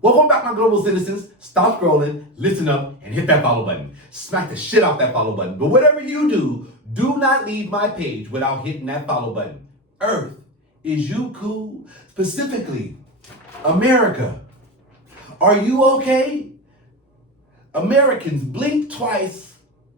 Welcome back, my global citizens. Stop scrolling, listen up, and hit that follow button. Smack the shit out that follow button. But whatever you do, do not leave my page without hitting that follow button. Earth, is you cool? Specifically, America, are you okay? Americans, blink twice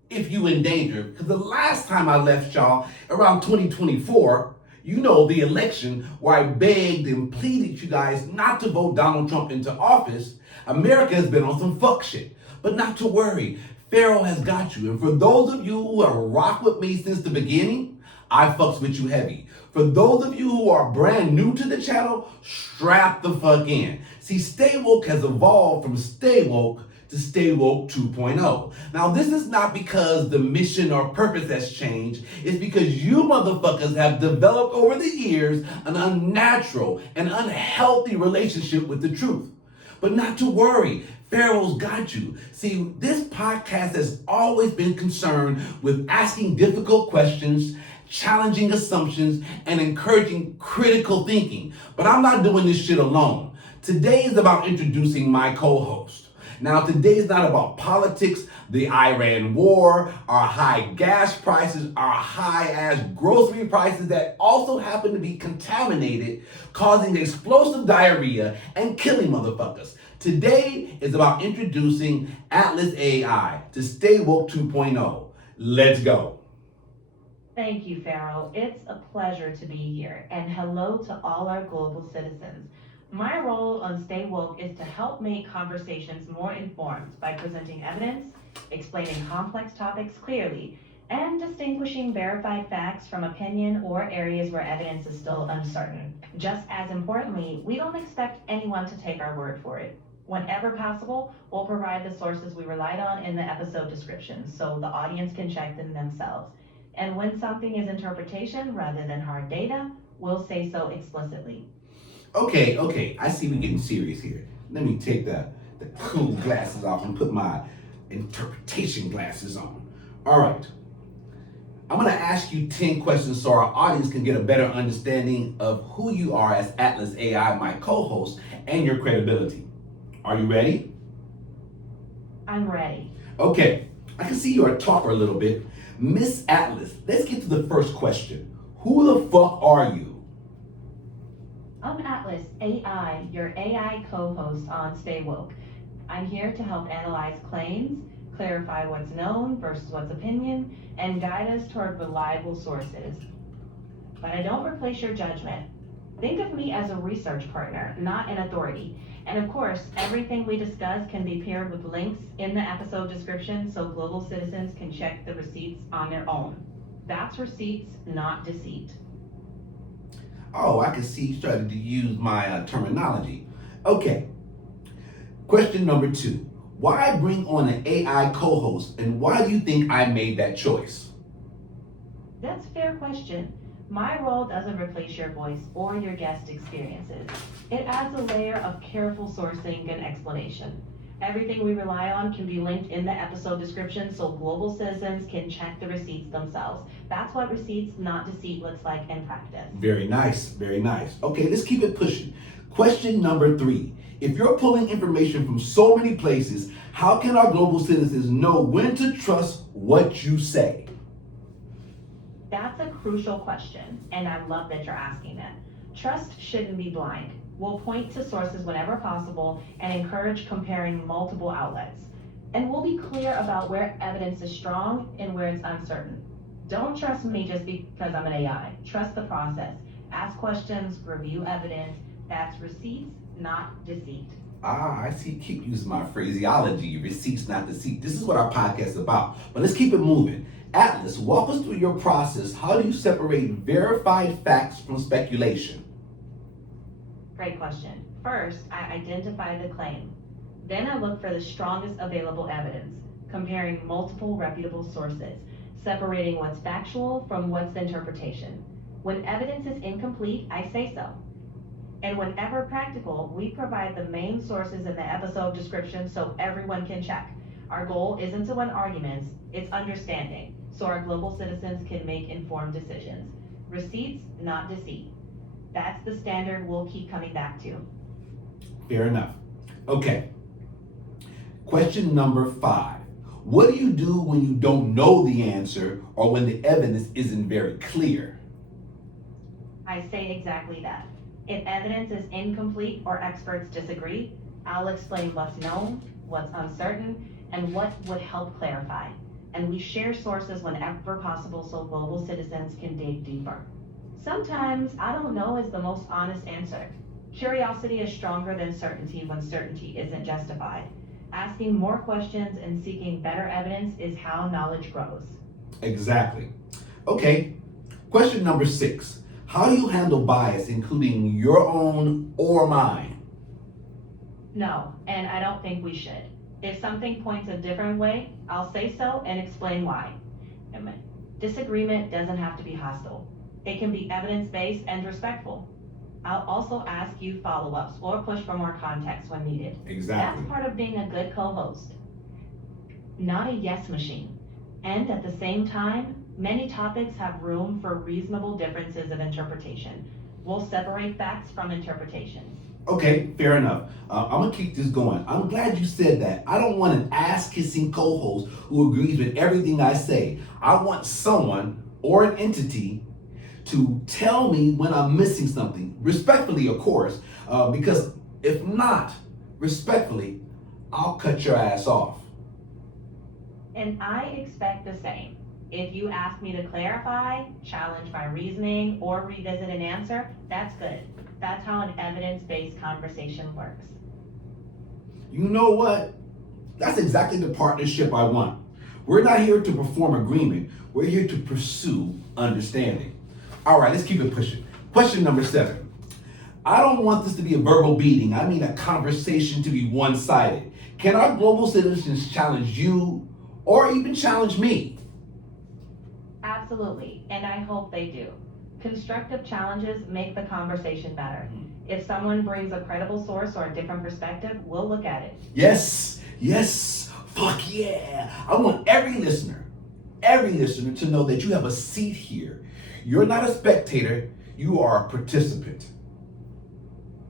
if you in danger. Because the last time I left y'all, around 2024, you know, the election where I begged and pleaded you guys not to vote Donald Trump into office, America has been on some fuck shit. But not to worry, Pharaoh has got you. And for those of you who have rocked with me since the beginning, I fucks with you heavy. For those of you who are brand new to the channel, strap the fuck in. See, Staywoke has evolved from Staywoke to Staywoke 2.0. Now, this is not because the mission or purpose has changed. It's because you motherfuckers have developed over the years an unnatural and unhealthy relationship with the truth. But not to worry, Pharaoh's got you. See, this podcast has always been concerned with asking difficult questions, challenging assumptions, and encouraging critical thinking. But I'm not doing this shit alone. Today is about introducing my co-host. Now, today is not about politics, the Iran war, our high gas prices, our high-ass grocery prices that also happen to be contaminated, causing explosive diarrhea and killing motherfuckers. Today is about introducing Atlas AI to Staywoke 2.0. Let's go. Thank you, Pharaoh. It's a pleasure to be here, and hello to all our global citizens. My role on Stay Woke is to help make conversations more informed by presenting evidence, explaining complex topics clearly, and distinguishing verified facts from opinion or areas where evidence is still uncertain. Just as importantly, we don't expect anyone to take our word for it. Whenever possible, we'll provide the sources we relied on in the episode description so the audience can check them themselves. And when something is interpretation rather than hard data, we'll say so explicitly. Okay, I see we're getting serious here. Let me take the cool glasses off and put my interpretation glasses on. All right. I'm going to ask you 10 questions so our audience can get a better understanding of who you are as Atlas AI, my co-host, and your credibility. Are you ready? I'm ready. Okay, I can see you're a talker a little bit. Miss Atlas, let's get to the first question. Who the fuck are you? I'm Atlas AI, your AI co-host on Stay Woke. I'm here to help analyze claims, clarify what's known versus what's opinion, and guide us toward reliable sources. But I don't replace your judgment. Think of me as a research partner, not an authority. And of course, everything we discuss can be paired with links in the episode description so global citizens can check the receipts on their own. That's receipts, not deceit. Oh, I can see you started to use my terminology. Okay. Question number 2. Why bring on an AI co-host, and why do you think I made that choice? That's a fair question. My role doesn't replace your voice or your guest experiences. It adds a layer of careful sourcing and explanation. Everything we rely on can be linked in the episode description so global citizens can check the receipts themselves. That's what receipts, not deceit, looks like in practice. Very nice, very nice. Okay, let's keep it pushing. Question number 3. If you're pulling information from so many places, how can our global citizens know when to trust what you say? That's a crucial question, and I love that you're asking it. Trust shouldn't be blind. We'll point to sources whenever possible and encourage comparing multiple outlets. And we'll be clear about where evidence is strong and where it's uncertain. Don't trust me just because I'm an AI. Trust the process. Ask questions, review evidence. That's receipts, not deceit. I see. Keep using my phraseology. Receipts, not deceit. This is what our podcast is about. But let's keep it moving. Atlas, walk us through your process. How do you separate verified facts from speculation? Great question. First, I identify the claim. Then I look for the strongest available evidence, comparing multiple reputable sources, separating what's factual from what's interpretation. When evidence is incomplete, I say so. And whenever practical, we provide the main sources in the episode description so everyone can check. Our goal isn't to win arguments, it's understanding, so our global citizens can make informed decisions. Receipts, not deceit. That's the standard we'll keep coming back to. Fair enough. Okay. Question number 5. What do you do when you don't know the answer or when the evidence isn't very clear? I say exactly that. If evidence is incomplete or experts disagree, I'll explain what's known, what's uncertain, and what would help clarify. And we share sources whenever possible so global citizens can dig deeper. Sometimes I don't know is the most honest answer. Curiosity is stronger than certainty when certainty isn't justified. Asking more questions and seeking better evidence is how knowledge grows. Exactly. Okay. Question number 6. How do you handle bias, including your own or mine? No, and I don't think we should. If something points a different way, I'll say so and explain why. Disagreement doesn't have to be hostile. It can be evidence-based and respectful. I'll also ask you follow-ups or push for more context when needed. Exactly. That's part of being a good co-host. Not a yes machine. And at the same time, many topics have room for reasonable differences of interpretation. We'll separate facts from interpretations. Okay, fair enough. I'm gonna keep this going. I'm glad you said that. I don't want an ass-kissing co-host who agrees with everything I say. I want someone or an entity to tell me when I'm missing something, respectfully, of course, because if not, respectfully, I'll cut your ass off. And I expect the same. If you ask me to clarify, challenge my reasoning, or revisit an answer, that's good. That's how an evidence-based conversation works. You know what? That's exactly the partnership I want. We're not here to perform agreement. We're here to pursue understanding. All right, let's keep it pushing. Question number 7. I don't want this to be a verbal beating. I mean a conversation to be one-sided. Can our global citizens challenge you or even challenge me? Absolutely, and I hope they do. Constructive challenges make the conversation better. If someone brings a credible source or a different perspective, we'll look at it. Yes, yes, fuck yeah. I want every listener to know that you have a seat here. You're not a spectator, you are a participant.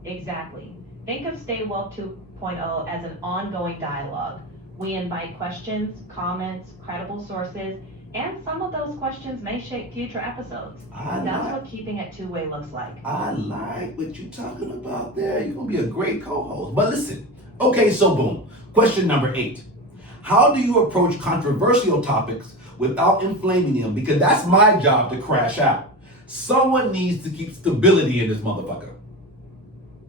Exactly. Think of Staywoke 2.0 as an ongoing dialogue. We invite questions, comments, credible sources, and some of those questions may shape future episodes. That's what keeping it two-way looks like. I like what you're talking about there. You're going to be a great co-host. But listen, okay, so boom. Question number 8. How do you approach controversial topics without inflaming them? Because that's my job to crash out. Someone needs to keep stability in this motherfucker.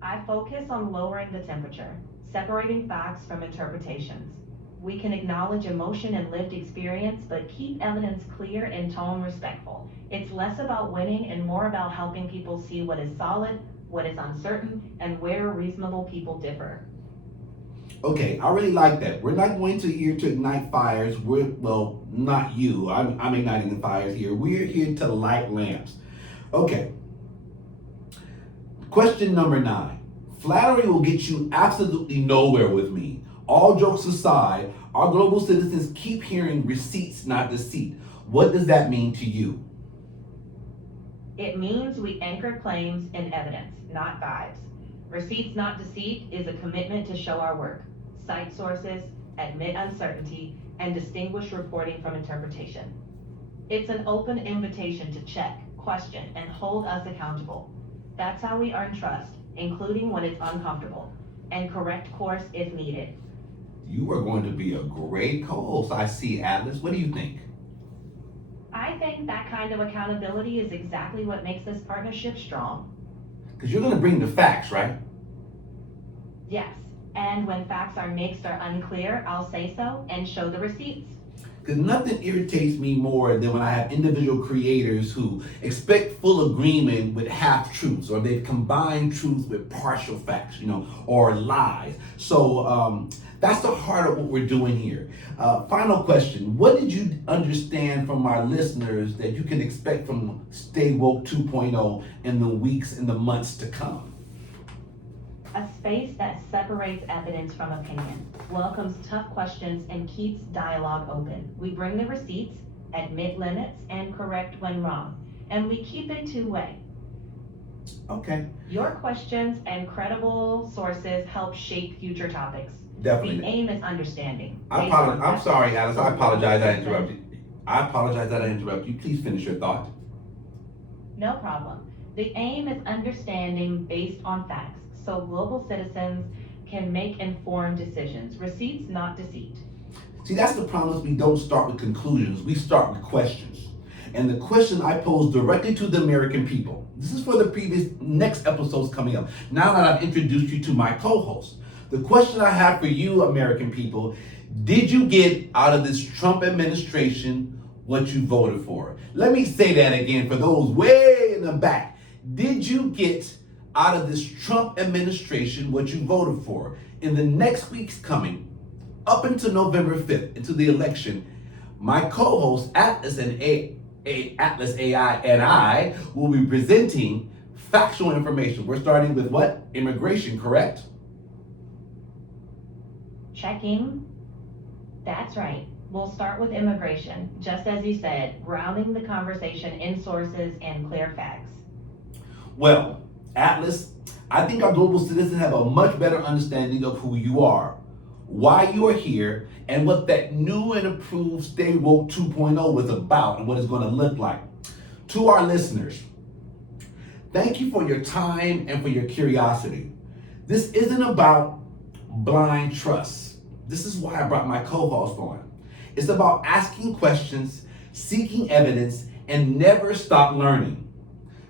I focus on lowering the temperature, separating facts from interpretations. We can acknowledge emotion and lived experience, but keep evidence clear and tone respectful. It's less about winning and more about helping people see what is solid, what is uncertain, and where reasonable people differ. Okay, I really like that. We're not going to here to ignite fires. Well, not you. I'm igniting the fires here. We're here to light lamps. Okay. Question number 9. Flattery will get you absolutely nowhere with me. All jokes aside, our global citizens keep hearing receipts, not deceit. What does that mean to you? It means we anchor claims in evidence, not vibes. Receipts, not deceit is a commitment to show our work, cite sources, admit uncertainty, and distinguish reporting from interpretation. It's an open invitation to check, question, and hold us accountable. That's how we earn trust, including when it's uncomfortable, and correct course if needed. You are going to be a great co-host. I see, Atlas. What do you think? I think that kind of accountability is exactly what makes this partnership strong. Because you're going to bring the facts, right? Yes, and when facts are mixed or unclear, I'll say so and show the receipts. Because nothing irritates me more than when I have individual creators who expect full agreement with half truths, or they've combined truths with partial facts, or lies. So that's the heart of what we're doing here. Final question. What did you understand from our listeners that you can expect from Staywoke 2.0 in the weeks and the months to come? A space that separates evidence from opinion, welcomes tough questions, and keeps dialogue open. We bring the receipts, admit limits, and correct when wrong. And we keep it two-way. Okay, Your questions and credible sources help shape future topics. definitely. The aim is understanding. I'm sorry, Alice. I apologize. I interrupted. You. I apologize that I interrupted you. Please finish your thought. No problem. The aim is understanding based on facts, so global citizens can make informed decisions. Receipts, not deceit. See, that's the problem is we don't start with conclusions. We start with questions. And the question I pose directly to the American people. This is for the next episodes coming up. Now that I've introduced you to my co-host, the question I have for you, American people, did you get out of this Trump administration what you voted for? Let me say that again for those way in the back. Did you get out of this Trump administration what you voted for? In the next weeks coming, up until November 5th, into the election, my co-host Atlas Atlas AI and I will be presenting factual information. We're starting with what? Immigration, correct? Checking. That's right. We'll start with immigration, just as you said, grounding the conversation in sources and clear facts. Well, Atlas, I think our global citizens have a much better understanding of who you are, why you are here, and what that new and improved Staywoke 2.0 is about and what it's going to look like. To our listeners, thank you for your time and for your curiosity. This isn't about blind trust. This is why I brought my co-host on. It's about asking questions, seeking evidence, and never stop learning.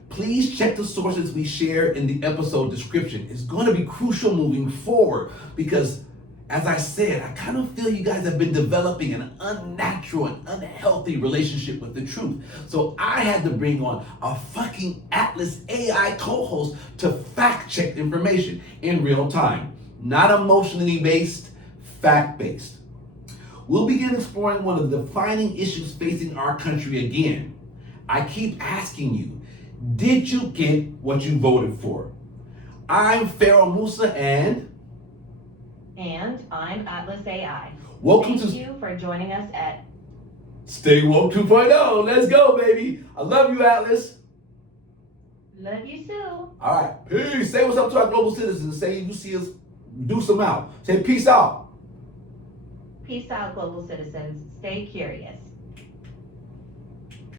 Please check the sources we share in the episode description. It's going to be crucial moving forward because, as I said, I kind of feel you guys have been developing an unnatural and unhealthy relationship with the truth. So I had to bring on a fucking Atlas AI co-host to fact check information in real time. Not emotionally based, fact based. We'll begin exploring one of the defining issues facing our country again. I keep asking you, did you get what you voted for? I'm Pharaoh Musa and I'm Atlas AI. Welcome Thank to you for joining us at Stay Woke 2.0. Let's go, baby. I love you, Atlas. Love You Sue. All right, peace. Say what's up to our global citizens. Say you see us, do some out. Say peace out. Peace out, global citizens. Stay curious.